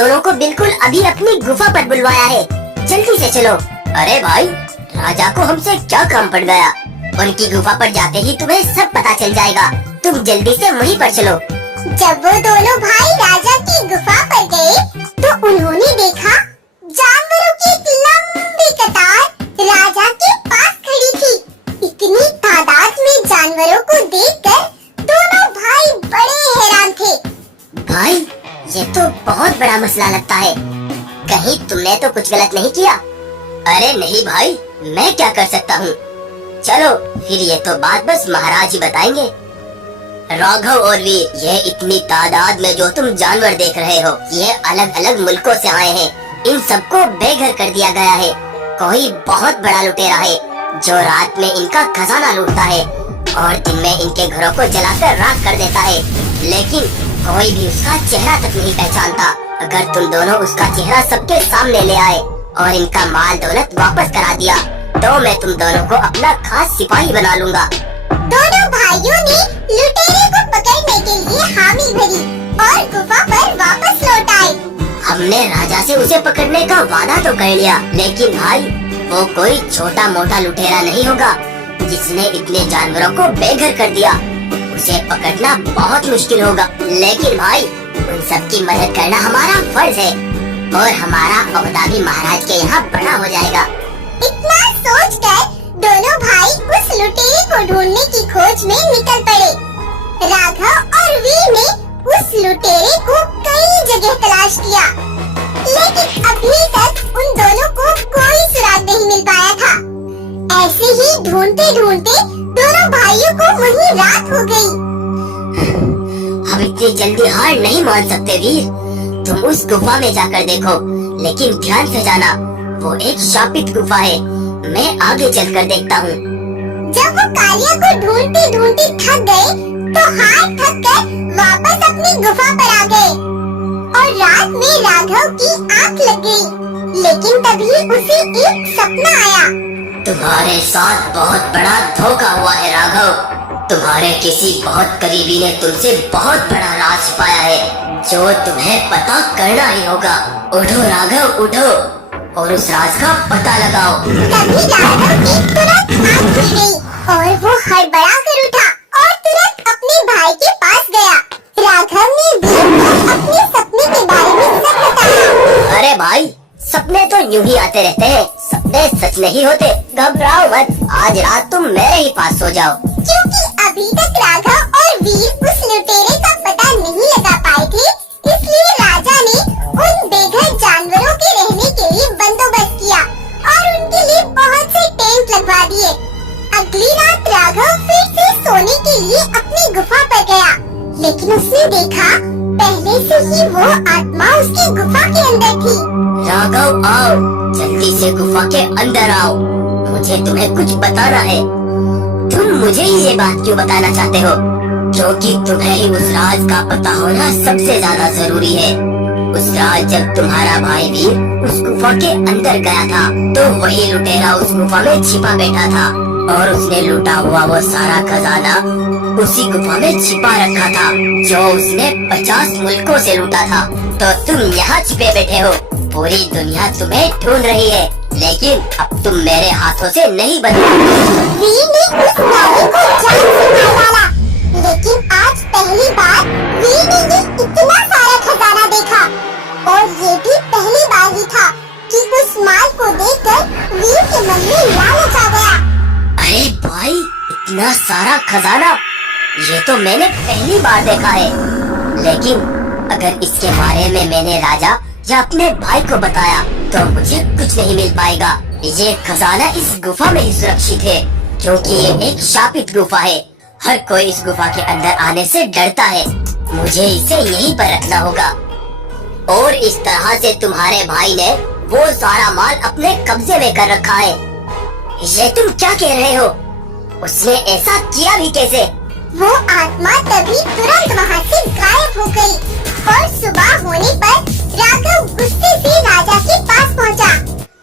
दोनों को बिल्कुल अभी अपनी गुफा पर बुलवाया है, जल्दी से चलो। अरे भाई, राजा को हमसे क्या काम पड़ गया? उनकी गुफा पर जाते ही तुम्हें सब पता चल जाएगा। तुम जल्दी से वहीं पर चलो। जब वो दोनों भाई राजा की गुफा पर गए तो उन्होंने देखा जानवरों की एक लंबी कतार राजा के पास खड़ी थी। इतनी तादाद में जानवरों को देखकर दोनों भाई बड़े हैरान थे। भाई, ये तो बहुत बड़ा मसला लगता है। कहीं तुमने तो कुछ गलत नहीं किया? अरे नहीं भाई, मैं क्या कर सकता हूँ। चलो फिर ये तो बात बस महाराज ही बताएंगे। राघव और वीर, ये इतनी तादाद में जो तुम जानवर देख रहे हो, ये अलग अलग मुल्कों से आए हैं। इन सबको बेघर कर दिया गया है। कोई बहुत बड़ा लुटेरा है जो रात में इनका खजाना लूटता है और दिन में इनके घरों को जलाकर राख कर देता है, लेकिन कोई भी उसका चेहरा तक नहीं पहचानता। अगर तुम दोनों उसका चेहरा सबके सामने ले आए और इनका माल दौलत वापस करा दिया तो मैं तुम दोनों को अपना खास सिपाही बना लूंगा। दोनों भाइयों ने लुटेरे को पकड़ने के लिए हामी भरी और गुफा पर वापस लौट आए। हमने राजा से उसे पकड़ने का वादा तो कर लिया, लेकिन भाई वो कोई छोटा मोटा लुटेरा नहीं होगा जिसने इतने जानवरों को बेघर कर दिया। उसे पकड़ना बहुत मुश्किल होगा, लेकिन भाई उन सब की मदद करना हमारा फर्ज है और हमारा ओहदा भी महाराज के यहाँ बड़ा हो जाएगा। इतना सोचकर दोनों भाई उस लुटेरे को ढूंढने की खोज में निकल पड़े। राघव और वीर ने उस लुटेरे को कई जगह तलाश किया, लेकिन अभी तक उन दोनों को कोई सुराग नहीं मिल पाया था। ऐसे ही ढूंढते ढूंढते दोनों भाइयों को वहीं रात हो गई। हम इतनी जल्दी हार नहीं मान सकते वीर। तुम उस गुफा में जाकर देखो, लेकिन ध्यान से जाना, वो एक शापित गुफा है। मैं आगे चलकर देखता हूँ। जब वो कालिया को ढूंढते ढूंढते थक गए तो हाथ थक कर वापस अपनी गुफा पर आ गए और रात में राघव की आंख लग गई। लेकिन तभी उसे एक सपना आया। तुम्हारे साथ बहुत बड़ा धोखा हुआ है राघव। तुम्हारे किसी बहुत करीबी ने तुमसे बहुत बड़ा राज छिपाया है जो तुम्हें पता करना ही होगा। उठो राघव, उठो और उस राज का पता लगाओ। तभी राघव की तुरंत आँख खुल गई और वो हड़बड़ा कर उठा और तुरंत अपने भाई के पास गया। राघव ने वीर को अपने सपने के बारे में सब बताया। अरे भाई, सपने तो यूं ही आते रहते हैं, सपने सच नहीं होते। घबराओ मत, आज रात तुम मेरे ही पास सो जाओ। क्योंकि अभी तक राघव और वीर उस लुटेरे का पता नहीं लगा पाए थे, इसलिए राजा ने उन बेघर जानवरों के रहने के लिए बंदोबस्त किया और उनके लिए बहुत से टेंट लगवा दिए। अगली रात राघव फिर से सोने के लिए अपनी गुफा पर गया, लेकिन उसने देखा पहले से ही वो आत्मा उसकी गुफा के अंदर थी। राघव आओ, जल्दी से गुफा के अंदर आओ, मुझे तुम्हें कुछ बताना है। तुम मुझे ये बात क्यों बताना चाहते हो? क्योंकि तुम्हें ही उस राज का पता होना सबसे ज्यादा जरूरी है। उस रात जब तुम्हारा भाई वीर उस गुफा के अंदर गया था तो वही लुटेरा उस गुफा में छिपा बैठा था और उसने लूटा हुआ वो सारा खजाना उसी गुफा में छिपा रखा था जो उसने 50 मुल्कों से लूटा था। तो तुम यहाँ छिपे बैठे हो, पूरी दुनिया तुम्हें ढूंढ रही है, लेकिन अब तुम मेरे हाथों से नहीं बच सकते। वीर ने उस नावी को जान से मार डाला, लेकिन आज पहली बार वीर ने ये इतना सारा खजाना देखा और ये भी पहली बार ही था कि उस माल को देखकर वीर के मन में लालच आ गया। अरे भाई, इतना सारा खजाना, ये तो मैंने पहली बार देखा है। लेकिन अगर इसके बारे में मैंने राजा या अपने भाई को बताया तो मुझे कुछ नहीं मिल पाएगा। ये खजाना इस गुफा में ही सुरक्षित है क्योंकि ये एक शापित गुफा है। हर कोई इस गुफा के अंदर आने से डरता है। मुझे इसे यहीं पर रखना होगा। और इस तरह से तुम्हारे भाई ने वो सारा माल अपने कब्जे में कर रखा है। ये तुम क्या कह रहे हो? उसने ऐसा किया भी कैसे? वो आत्मा तभी तुरंत वहाँ से गायब हो गई और सुबह होने पर राघव गुस्से से राजा के पास पहुँचा।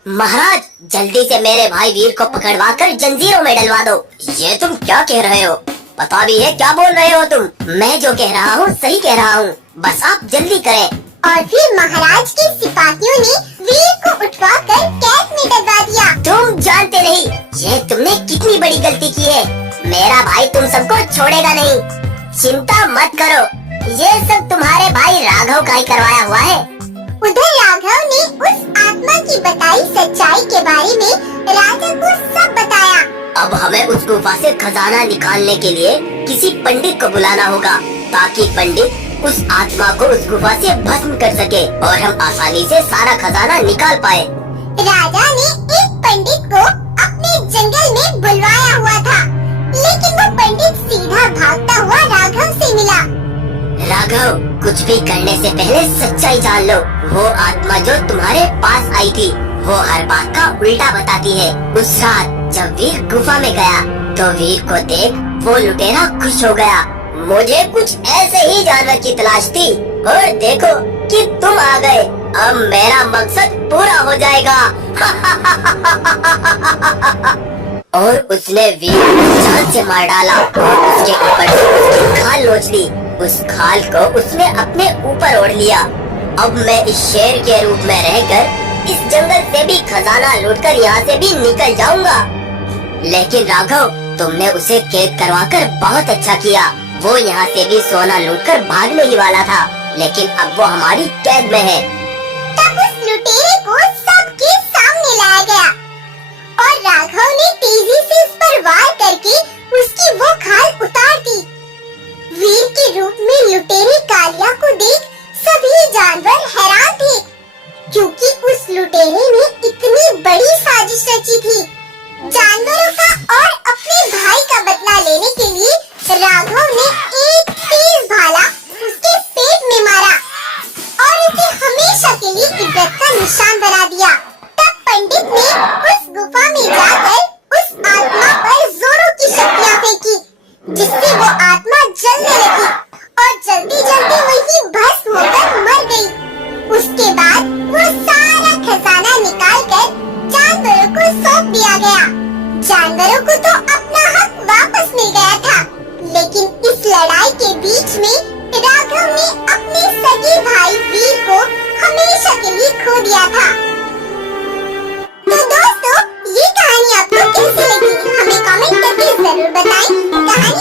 महाराज, जल्दी से मेरे भाई वीर को पकड़वा कर जंजीरों में डलवा दो। ये तुम क्या कह रहे हो? पता भी है क्या बोल रहे हो तुम? मैं जो कह रहा हूँ सही कह रहा हूँ, बस आप जल्दी करें। और फिर महाराज के सिपाहियों ने वीर को उठवाकर कैद में डलवा दिया। तुम जानते नहीं ये तुमने कितनी बड़ी गलती की है। मेरा भाई तुम सबको छोड़ेगा नहीं। चिंता मत करो, ये सब तुम्हारे भाई राघव का ही करवाया हुआ है। उधर राघव ने उस आत्मा की बताई सच्चाई के बारे में राजा को सब बताया। अब हमें उस गुफा से खजाना निकालने के लिए किसी पंडित को बुलाना होगा, ताकि पंडित उस आत्मा को उस गुफा से भस्म कर सके और हम आसानी से सारा खजाना निकाल पाए। राजा ने एक पंडित को अपने जंगल में बुलवाया हुआ था, लेकिन वो पंडित सीधा भागता हुआ राघव से मिला। राघव, कुछ भी करने से पहले सच्चाई जान लो। वो आत्मा जो तुम्हारे पास आई थी वो हर बात का उल्टा बताती है। उस रात जब वीर गुफा में गया तो वीर को देख वो लुटेरा खुश हो गया। मुझे कुछ ऐसे ही जानवर की तलाश थी और देखो कि तुम आ गए। अब मेरा मकसद पूरा हो जाएगा। और उसने वीर को जान से मार डाला और उसके ऊपर से उसकी खाल नोच ली। उस खाल को उसने अपने ऊपर ओढ़ लिया। अब मैं इस शेर के रूप में रहकर इस जंगल से भी खजाना लूटकर यहाँ से भी निकल जाऊंगा। लेकिन राघव, तुमने उसे कैद करवाकर बहुत अच्छा किया। वो यहाँ से भी सोना लूटकर भागने ही वाला था, लेकिन अब वो हमारी कैद में है। तब उस लुटेरे को सबके सामने लाया गया और राघव ने तेजी से उस पर वार करके उसकी वो खाल उतार दी। वीर के रूप में लुटेरे कालिया को देख सभी जानवर हैरान थे, क्योंकि उस लुटेरे ने इतनी बड़ी साजिश रची थी। जानवरों का और अपने भाई का बदला लेने के लिए राघव ने एक तेज भाला उसके पेट में मारा और उसे हमेशा के लिए इब्रत का निशान बना दिया। तब पंडित ने उस गुफा में जाकर उस आत्मा पर जोरों की शक्तियाँ फेंकी, जिससे वो आत्मा जलने लगी और जल्दी जल्दी वही भस्म होकर मर गई। उसके बाद वो सारा खजाना निकालकर जानवरों को सौंप दिया गया। जानवरों को तो अपना हक वापस मिल गया था, लेकिन इस लड़ाई के बीच में राघव ने अपने सगे भाई वीर को हमेशा के लिए खो दिया था। तो दोस्तों, ये कहानी आपको कैसी लगी हमें कमेंट करके जरूर बताएं। कहानी